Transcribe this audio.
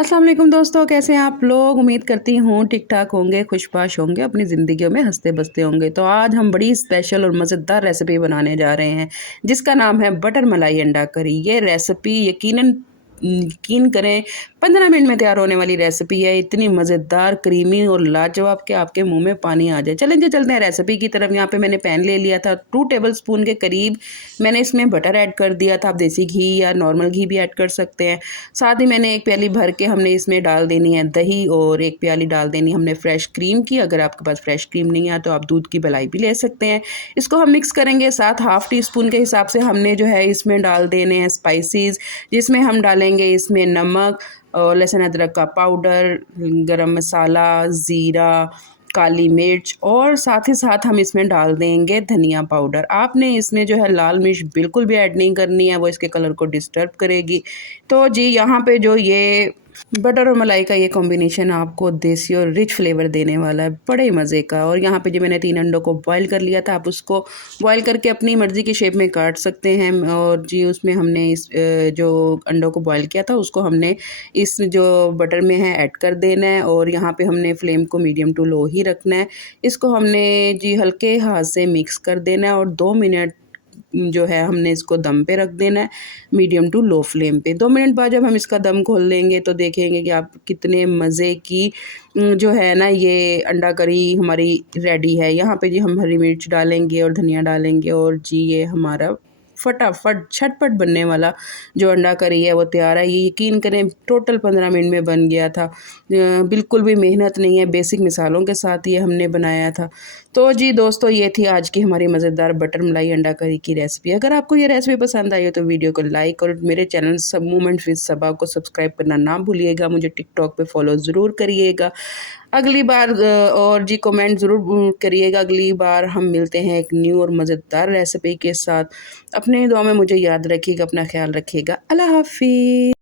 अस्सलाम वालेकुम दोस्तों, कैसे हैं आप लोग। उम्मीद करती हूँ ठीक ठाक होंगे, खुशबाश होंगे, अपनी ज़िंदगियों में हंसते बसते होंगे। तो आज हम बड़ी स्पेशल और मज़ेदार रेसिपी बनाने जा रहे हैं जिसका नाम है बटर मलाई अंडा करी। ये रेसिपी यकीन करें 15 मिनट में तैयार होने वाली रेसिपी है। इतनी मज़ेदार, क्रीमी और लाजवाब कि आपके मुंह में पानी आ जाए। चलें जी, चलते हैं रेसिपी की तरफ। यहाँ पे मैंने पैन ले लिया था, 2 टेबल स्पून के करीब मैंने इसमें बटर ऐड कर दिया था। आप देसी घी या नॉर्मल घी भी ऐड कर सकते हैं। साथ ही मैंने एक प्याली भर के हमने इसमें डाल देनी है दही, और एक प्याली डाल देनी हमने फ्रेश क्रीम की। अगर आपके पास फ्रेश क्रीम नहीं है तो आप दूध की मलाई भी ले सकते हैं। इसको हम मिक्स करेंगे। साथ हाफ टी स्पून के हिसाब से हमने जो है इसमें डाल देने हैं स्पाइसेस, जिसमें हम डालेंगे इसमें नमक और लहसुन अदरक का पाउडर, गरम मसाला, ज़ीरा, काली मिर्च, और साथ ही साथ हम इसमें डाल देंगे धनिया पाउडर। आपने इसमें जो है लाल मिर्च बिल्कुल भी ऐड नहीं करनी है, वो इसके कलर को डिस्टर्ब करेगी। तो जी यहाँ पे जो ये बटर और मलाई का ये कॉम्बिनेशन आपको देसी और रिच फ्लेवर देने वाला है, बड़े मज़े का। और यहाँ पे जो मैंने 3 अंडों को बॉईल कर लिया था, आप उसको बॉईल करके अपनी मर्ज़ी की शेप में काट सकते हैं। और जी उसमें हमने इस जो अंडों को बॉईल किया था उसको हमने इस जो बटर में है ऐड कर देना है। और यहाँ पे हमने फ्लेम को मीडियम टू लो ही रखना है। इसको हमने जी हल्के हाथ से मिक्स कर देना है, और 2 मिनट जो है हमने इसको दम पे रख देना है, मीडियम टू लो फ्लेम पे। 2 मिनट बाद जब हम इसका दम खोल लेंगे तो देखेंगे कि आप कितने मज़े की जो है ना ये अंडा करी हमारी रेडी है। यहाँ पे जी हम हरी मिर्च डालेंगे और धनिया डालेंगे, और जी ये हमारा फटाफट झटपट बनने वाला जो अंडा करी है वो तैयार है। ये यकीन करें टोटल 15 मिनट में बन गया था। बिल्कुल भी मेहनत नहीं है, बेसिक मिसालों के साथ ये हमने बनाया था। तो जी दोस्तों, ये थी आज की हमारी मज़ेदार बटर मलाई अंडा करी की रेसिपी। अगर आपको ये रेसिपी पसंद आई हो तो वीडियो को लाइक और मेरे चैनल सब मोमेंट्स विद सबा को सब्सक्राइब करना ना भूलिएगा। मुझे टिकटॉक पे फॉलो ज़रूर करिएगा। अगली बार और जी कमेंट ज़रूर करिएगा। अगली बार हम मिलते हैं एक न्यू और मज़ेदार रेसिपी के साथ। अपने दुआ में मुझे याद रखिएगा, अपना ख्याल रखिएगा। अल्लाह हाफ़िज़।